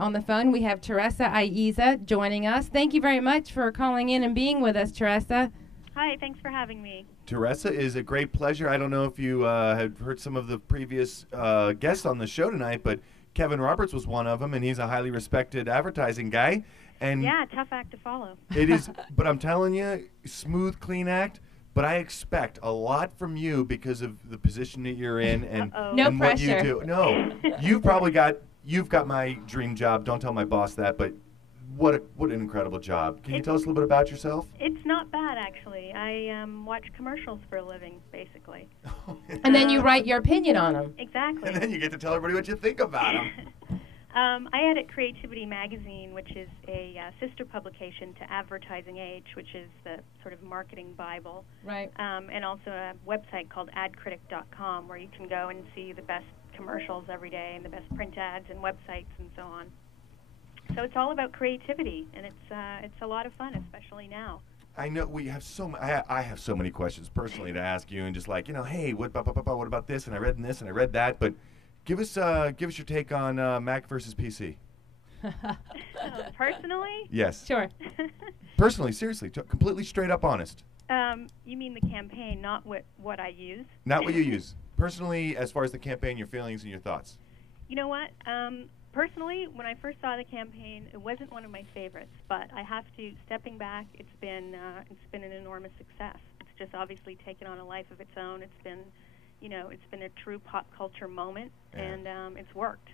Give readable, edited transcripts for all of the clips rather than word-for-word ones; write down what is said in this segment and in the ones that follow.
On the phone, we have Teressa Iezzi joining us. Thank you very much for calling in and being with us, Teressa. Hi, thanks for having me. Teressa, is a great pleasure. I don't know if you had heard some of the previous guests on the show tonight, but Kevin Roberts was one of them, and he's a highly respected advertising guy. And yeah, tough act to follow. It is, but I'm telling you, smooth, clean act. But I expect a lot from you because of the position that you're in and, no and what pressure. you do. No, you've got my dream job. Don't tell my boss that, but what an incredible job. Can you tell us a little bit about yourself? It's not bad, actually. I watch commercials for a living, basically. And then you write your opinion on them. Exactly. And then you get to tell everybody what you think about them. I edit Creativity magazine, which is a sister publication to Advertising Age, which is the sort of marketing Bible. Right. And also a website called AdCritic.com, where you can go and see the best commercials every day and the best print ads and websites and so on. So it's all about creativity, and it's a lot of fun, especially now. I know we have I have so many questions personally to ask you, and just like, hey, what about this? And I read this and I read that, but give us your take on Mac versus PC. Personally? Yes. Sure. Personally, seriously, completely straight up honest. You mean the campaign, not what I use? Not what you use. Personally, as far as the campaign, your feelings and your thoughts. You know what? Personally, when I first saw the campaign, it wasn't one of my favorites. But I have to, stepping back, it's been an enormous success. It's just obviously taken on a life of its own. It's been, it's been a true pop culture moment, and it's worked.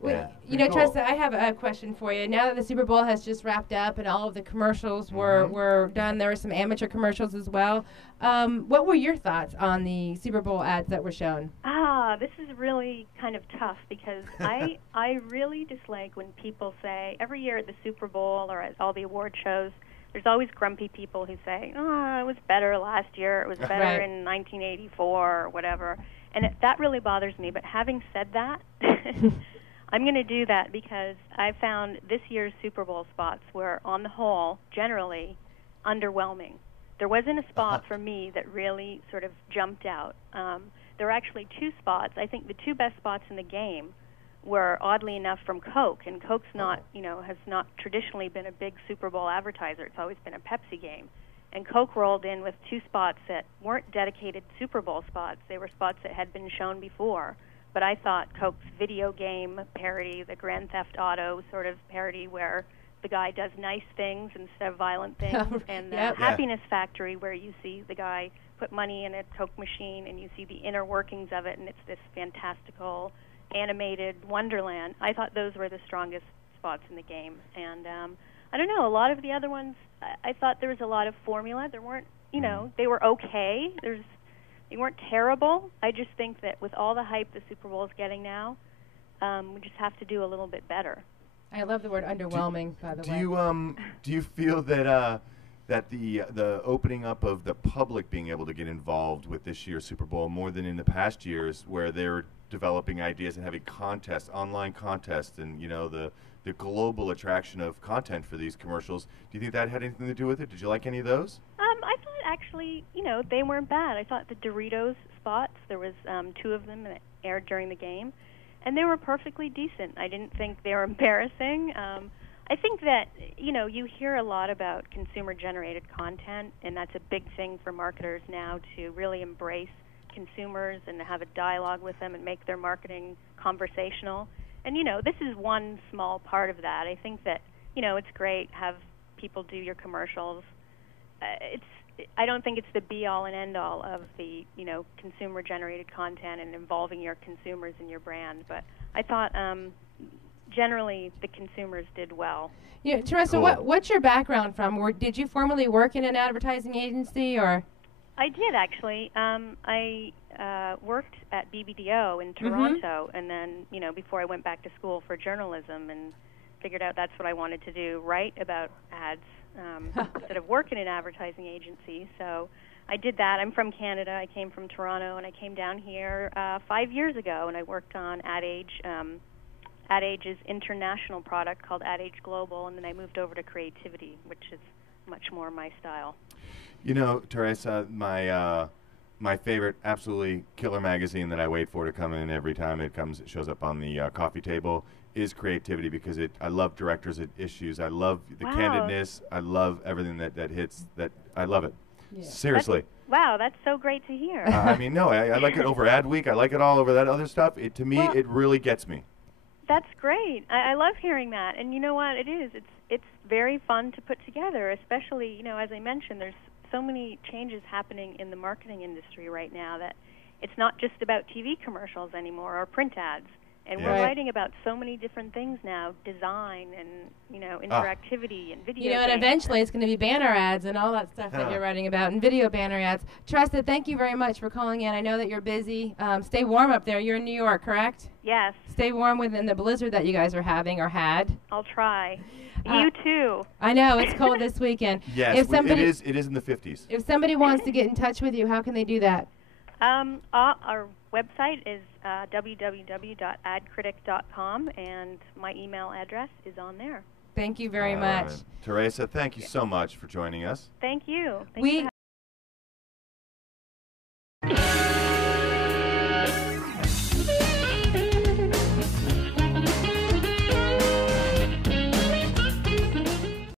Well, Teressa, I have a question for you. Now that the Super Bowl has just wrapped up and all of the commercials were done, there were some amateur commercials as well. What were your thoughts on the Super Bowl ads that were shown? This is really kind of tough because I really dislike when people say, every year at the Super Bowl or at all the award shows, there's always grumpy people who say, it was better last year, it was better in 1984 or whatever. And that really bothers me. But having said that, I'm going to do that because I found this year's Super Bowl spots were, on the whole, generally underwhelming. There wasn't a spot for me that really sort of jumped out. There were actually two spots. I think the two best spots in the game were, oddly enough, from Coke. And Coke's not, has not traditionally been a big Super Bowl advertiser. It's always been a Pepsi game. And Coke rolled in with two spots that weren't dedicated Super Bowl spots. They were spots that had been shown before. But I thought Coke's video game parody, the Grand Theft Auto sort of parody where the guy does nice things instead of violent things, and the Happiness Factory where you see the guy put money in a Coke machine and you see the inner workings of it, and it's this fantastical animated wonderland. I thought those were the strongest spots in the game. And I don't know, a lot of the other ones, I thought there was a lot of formula. There weren't, they were okay. They weren't terrible. I just think that with all the hype the Super Bowl is getting now, we just have to do a little bit better. I love the word underwhelming, by the way. Do you feel that that the opening up of the public being able to get involved with this year's Super Bowl more than in the past years, where they're developing ideas and having contests, online contests, and the global attraction of content for these commercials, do you think that had anything to do with it? Did you like any of those? I thought actually, they weren't bad. I thought the Doritos spots, there was two of them that aired during the game, and they were perfectly decent. I didn't think they were embarrassing. I think that, you hear a lot about consumer-generated content, and that's a big thing for marketers now, to really embrace consumers and have a dialogue with them and make their marketing conversational. And, this is one small part of that. I think that, it's great, have people do your commercials. I don't think it's the be-all and end-all of the, consumer-generated content and involving your consumers in your brand. But I thought generally the consumers did well. Teressa, Cool. what's your background from? Did you formerly work in an advertising agency, or? I did, actually. I worked at BBDO in Toronto, and then, before I went back to school for journalism and figured out that's what I wanted to do, write about ads instead of work in an advertising agency. So I did that. I'm from Canada. I came from Toronto, and I came down here 5 years ago, and I worked on AdAge. AdAge's international product called AdAge Global, and then I moved over to Creativity, which is much more my style. Teressa, my favorite, absolutely killer magazine that I wait for to come in every time it shows up on the coffee table is creativity, because I love directors at issues. I love the Wow. candidness. I love everything that hits. That I love it. Yeah. Seriously. Wow, that's so great to hear. I mean, no, I like it over Ad Week. I like it all over that other stuff. To me, Well, it really gets me. That's great. I love hearing that. And you know what? It is. It's very fun to put together, especially, as I mentioned, there's so many changes happening in the marketing industry right now that it's not just about TV commercials anymore or print ads. And Yes. we're Right. writing about so many different things now, design and, interactivity and video And games. eventually it's going to be banner ads and all that stuff that you're writing about, and video banner ads. Teressa, thank you very much for calling in. I know that you're busy. Stay warm up there. You're in New York, correct? Yes, Stay warm within the blizzard that you guys are having or had. I'll try. Uh, You too. I know, it's cold this weekend. Yes, If somebody, it is in the 50s. If somebody wants to get in touch with you, how can they do that? Our website is www.adcritic.com, and my email address is on there. Thank you very All much. right. Teressa, thank you so much for joining us. Thank you. Thanks We for